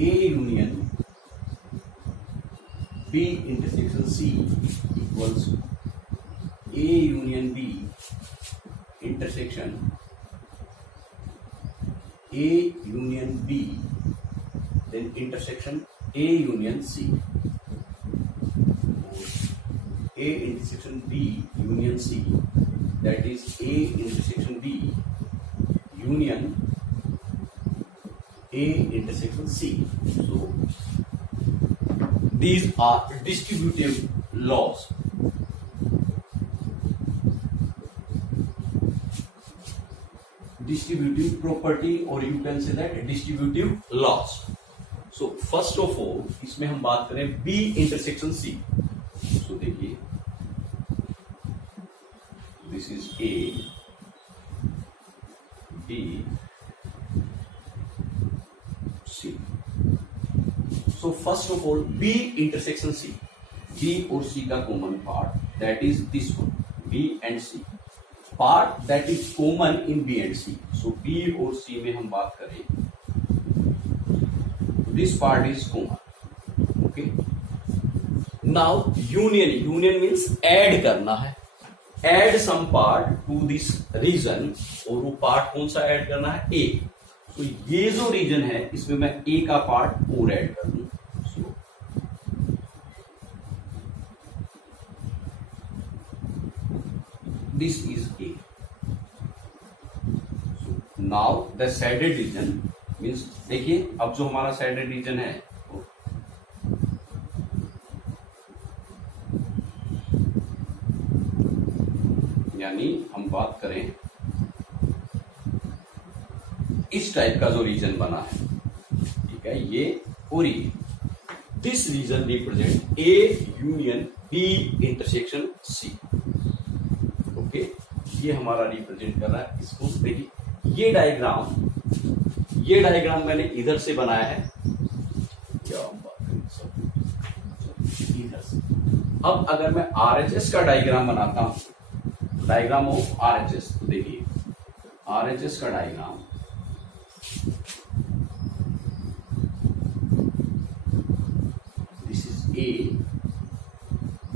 A union B intersection C equals A union B intersection A union B, then intersection A union C. A intersection B union C, that is A intersection B union A intersection C. So these are distributive laws. Distributive property, or you can say that distributive laws. So first of all इसमें हम बात करें B intersection C. So देखिए this is A, B, C. So first of all B intersection C, B और C का common part, that is this one, B and C. Part that is common in B and C. So B और C में हम बात करें, this part is common. Okay. Now union means add करना है. Add some part to this region, और वो part कौन सा add करना है? A. So ये जो region है इसमें मैं A का part और add कर दूं. So this is A. So now the shaded region means, देखिए अब जो हमारा shaded region है यानी हम बात करें इस टाइप का जो रीजन बना है, ठीक है, ये और ये, this region represent A union B intersection C. Okay, ये हमारा रिप्रेजेंट कर रहा है इसको. देखिए ये डायग्राम मैंने इधर से बनाया है, क्या हम बात करें सब इधर से. अब अगर मैं RHS का डायग्राम बनाता हूं, डायग्राम ऑफ RHS, तो देखिए RHS का diagram, this is A,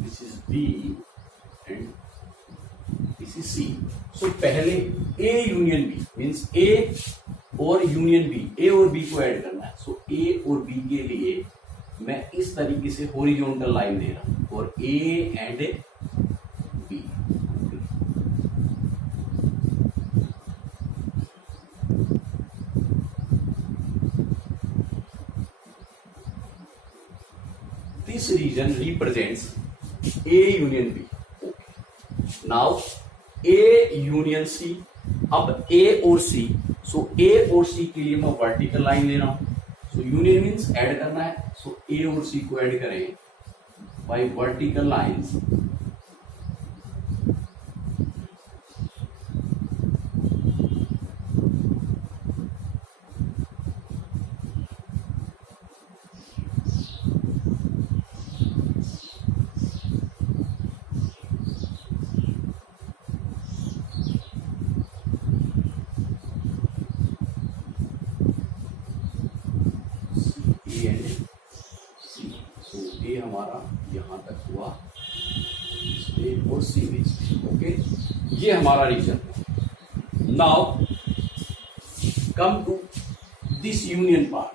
this is B and this is C. सो पहले A union B means A और यूनियन B, A और B को ऐड करना है. सो A और B के लिए मैं इस तरीके से हॉरिजॉन्टल लाइन दे रहा हूं और A and B. This region represents A union B. Okay. Now A union C. अब A और C. So A और C के लिए मैं वर्टिकल लाइन ले रहा हूं. So union means ऐड करना है. So A और C को ऐड करें by vertical lines. ये हमारा यहां तक हुआ A और C में. ओके, ये हमारा region. Now come to this union part.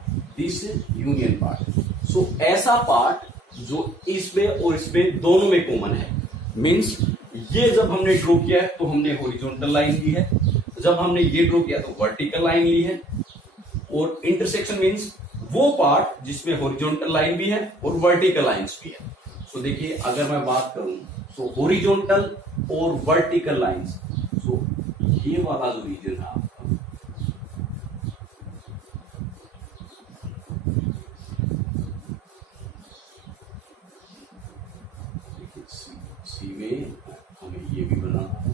So ऐसा पार्ट जो इसमें और इसमें दोनों में कॉमन है. मीन्स ये जब हमने ड्रॉ किया है तो हमने हॉरिजॉन्टल लाइन ली है, जब हमने ये ड्रॉ किया तो वर्टिकल लाइन ली है. और इंटरसेक्शन मीन्स वो पार्ट जिसमें हॉरिजॉन्टल लाइन भी है और वर्टिकल लाइंस भी है. सो देखिए अगर मैं बात करूं तो हॉरिजॉन्टल और वर्टिकल लाइंस, सो ये वाला जो रीजन है आपका, देखिए सी में हमें ये भी बनाना है.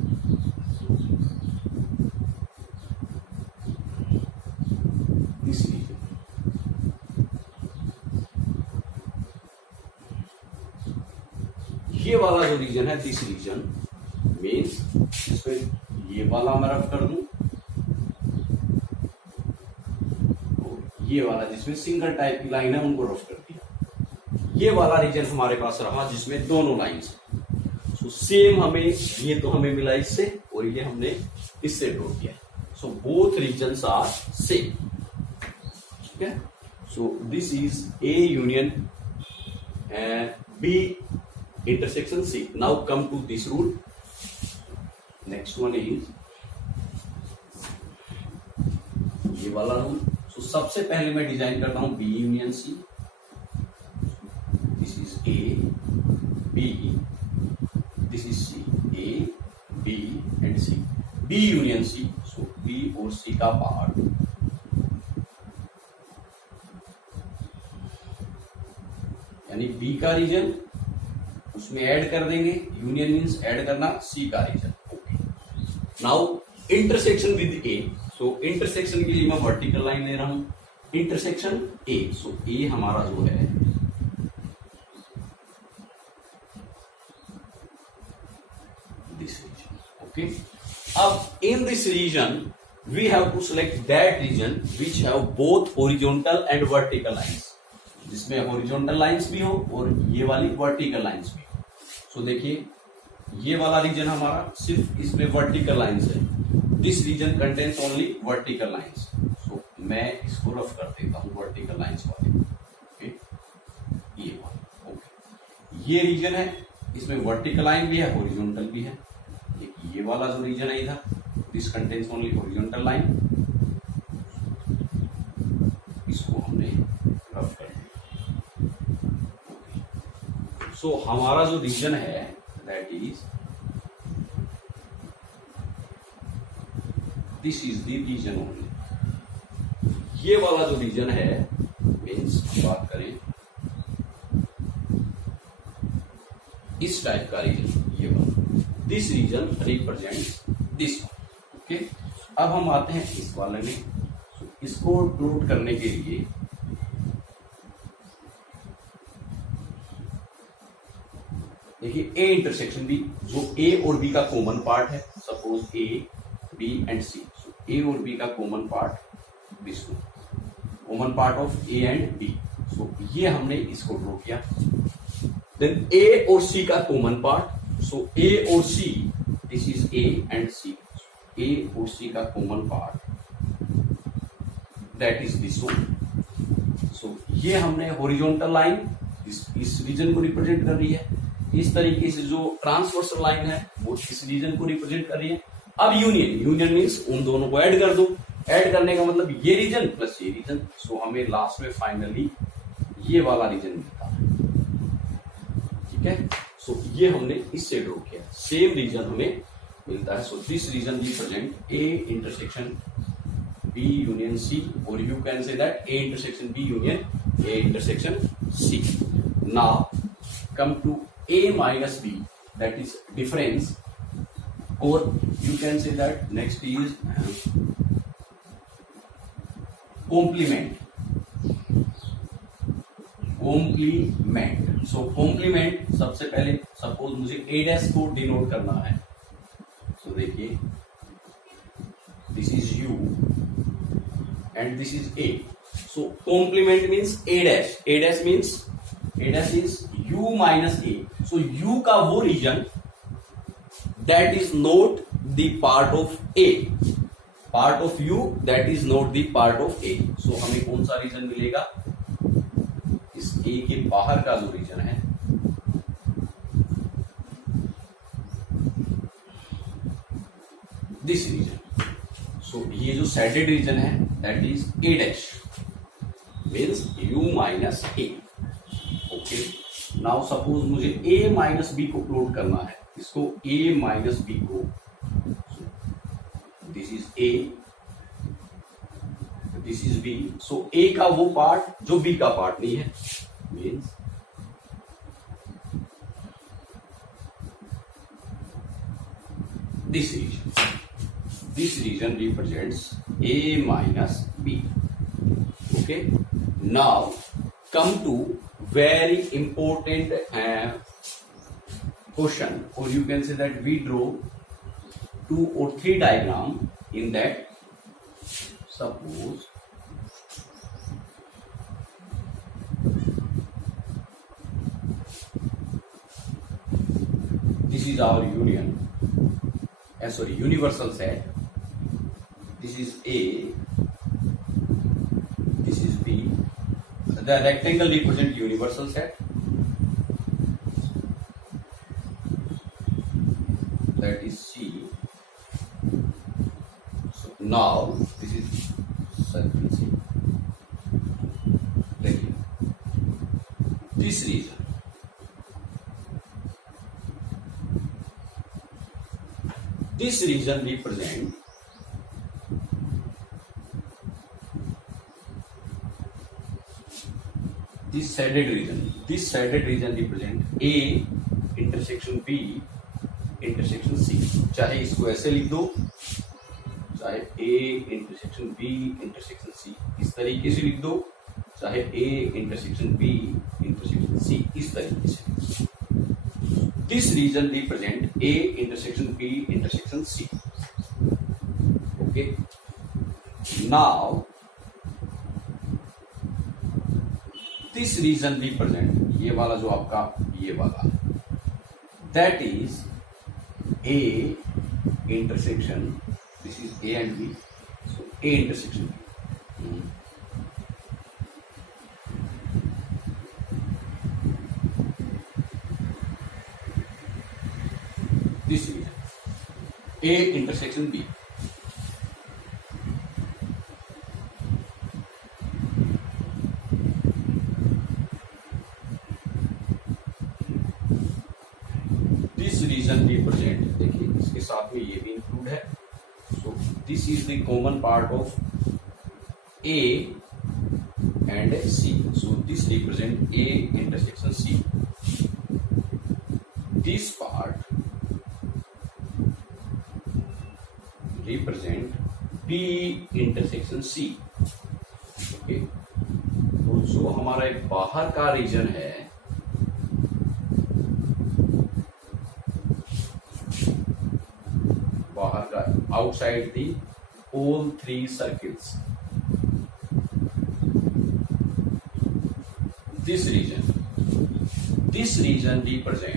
इस रीजन, ये वाला जो रीजन है, दिस रीजन मीन्स इसमें ये वाला मैं रख कर दूं, ये वाला जिसमें सिंगल टाइप की लाइन है उनको रफ कर दिया। ये वाला रीजन हमारे पास रहा जिसमें दोनों लाइंस है। सो सेम हमें ये तो हमें मिला इससे और ये हमने इससे ड्रॉ किया। So both regions are same, ठीक है। So this is A union B intersection C. Now come to this rule. Next one is ये वाला रूल। सो सबसे पहले मैं डिजाइन करता हूं B union C. This is A B, this is C, A B and C, B union C. So B और C का part यानी बी का रीजन उसमें ऐड कर देंगे। यूनियन मीन्स ऐड करना, सी का region. Okay, now intersection with A. So intersection के लिए मैं वर्टिकल लाइन ले रहा हूं। इंटरसेक्शन ए, सो ए हमारा जो है दिस रीजन। ओके, अब in this region we have to select that region which have both horizontal and vertical lines, जिसमें हॉरिजॉन्टल लाइंस भी हो और ये वाली वर्टिकल लाइंस भी हो। सो देखिए ये वाला रीजन हमारा सिर्फ इसमें वर्टिकल लाइंस है। This region contains only vertical lines. So मैं इसको रफ कर देता हूं वर्टिकल लाइंस वाले। ओके, ये वाला। ओके, ये रीजन है, इसमें वर्टिकल लाइन भी है, हॉरिजॉन्टल भी है। ये वाला जो रीजन है इधर, this contains only horizontal line. इसको हमने रफ कर दिया। सो हमारा जो रीजन है that is this is the region only. ये वाला जो रीजन है मीन्स बात करें इस टाइप का रीजन, ये वाला, this region represents this one. Okay, अब हम आते हैं इस वाले में। इसको नोट करने के लिए देखिए ए इंटरसेक्शन बी, जो ए और बी का कॉमन पार्ट है। Suppose A B and C. So A और बी का common part this one, common part of A and B. So ये हमने इसको ड्रॉ किया। देन ए और सी का कॉमन पार्ट। सो ए और C, this is A and C. A और सी का common part that is this one. So ये हमने हॉरिजॉन्टल लाइन इस रीजन को रिप्रेजेंट कर रही है। इस तरीके से जो ट्रांसवर्सल लाइन है वो इस रीजन को रिप्रेजेंट कर रही है। अब यूनियन, यूनियन मीन्स उन दोनों को ऐड कर दो। ऐड करने का मतलब ये रीजन प्लस ये रीजन। सो हमें लास्ट में फाइनली ये वाला रीजन मिलता है, ठीक है। सो ये हमने इससे ड्रॉ किया, सेम रीजन हमें मिलता है। So this region represent A intersection B union C, और you can say that A intersection B union A intersection C. Now come to a minus b, that is difference, or you can say that next is complement. So complement, सबसे पहले suppose मुझे a dash को denote करना है। so देखिए this is u and this is a. so complement means a dash. a dash means a dash is u minus a. so u का वो reason that is not the part of a, part of u that is not the part of a. so हमें कौन सा reason मिलेगा? इस a के बाहर का जो रीजन है दिस रीजन। so ये जो सैडेड रीजन है that is a dash means u minus a. Okay, now suppose मुझे a माइनस बी को प्लॉट करना है। इसको a माइनस बी को, this is a, this is b। So a का वो पार्ट जो b का पार्ट नहीं है, means this region represents a minus b। Okay, now come to very important question, or you can say that we draw 2 or 3 diagram in that. Suppose this is our universal set. This is A, this is B. The rectangle represent universal set. That is C. So now this is circle C. This region represent this shaded region. This shaded region represent A intersection B intersection C. चाहे इसको ऐसे लिख दो, चाहे A intersection B intersection C इस तरीके से लिख दो, चाहे A intersection B intersection C इस तरीके से. This region represent A intersection B intersection C. Okay. Now this region represent ये वाला जो आपका ये वाला, that is A intersection, this is A and B, so A intersection B. This region A intersection B. This region represent, देखिए इसके साथ में ये भी इंक्लूड है. So this is the common part of A and C. So this represent A intersection C. This part represent B intersection C. Okay. तो जो हमारा एक बाहर का रीजन है, बाहर का, outside the all three circles, this region represent